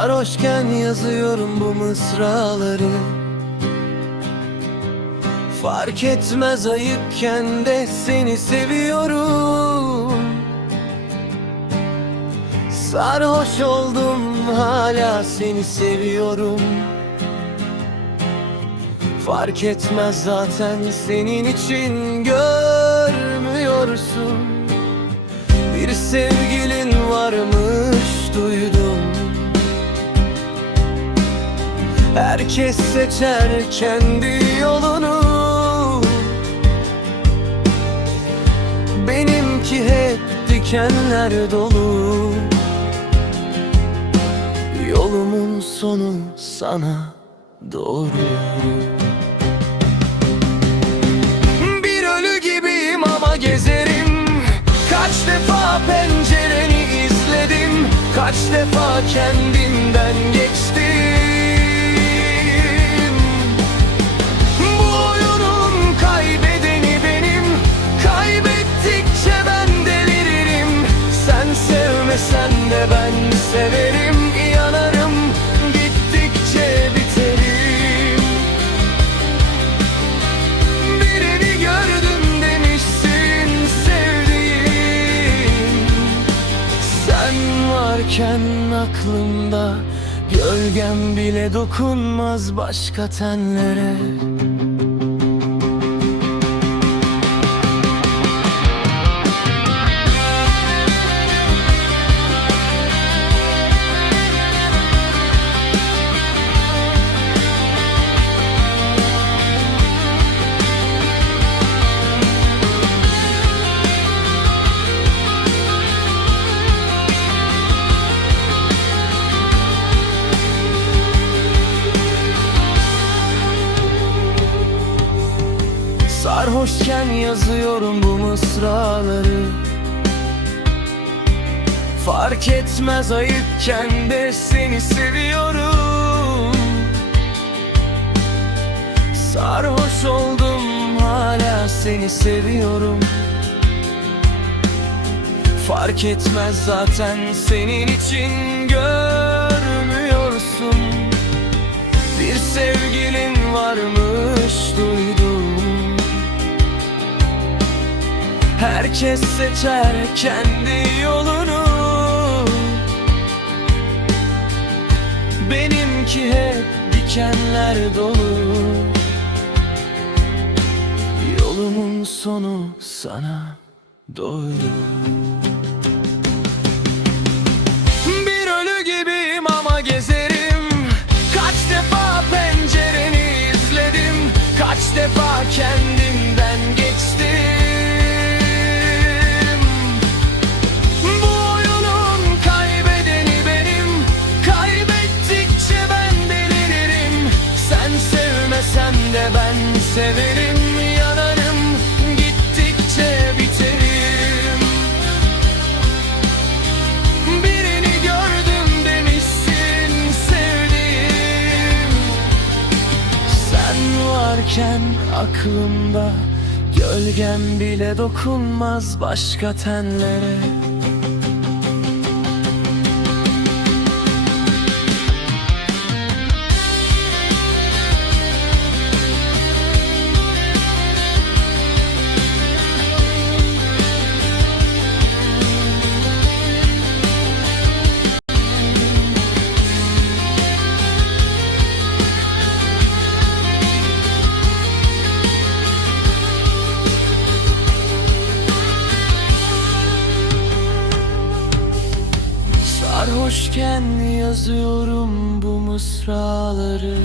Sarhoşken yazıyorum bu mısraları. Fark etmez ayıkken de seni seviyorum. Sarhoş oldum hala seni seviyorum. Fark etmez zaten senin için görmüyorsun. Bir sevgilin varmış duydum Herkes seçer kendi yolunu. Benimki hep dikenler dolu. Yolumun sonu sana doğru. Bir ölü gibiyim ama gezerim. Kaç defa pencereni izledim. Kaç defa kendimden geçtim sevmesen de ben severim Yanarım gittikçe biterim. Birini gördüm demişsin sevdiğim. Sen varken aklımda Gölgem bile dokunmaz başka tenlere Sarhoşken yazıyorum bu mısraları. Fark etmez ayıpken de seni seviyorum. Sarhoş oldum hala seni seviyorum. Fark etmez zaten senin için görmüyorsun Herkes seçer kendi yolunu. Benimki hep dikenler dolu. Yolumun sonu sana doğru. Bir ölü gibiyim ama gezerim. Kaç defa pencereni izledim. Kaç defa kendimden varken aklımda Gölgem bile dokunmaz başka tenlere Sarhoşken yazıyorum bu mısraları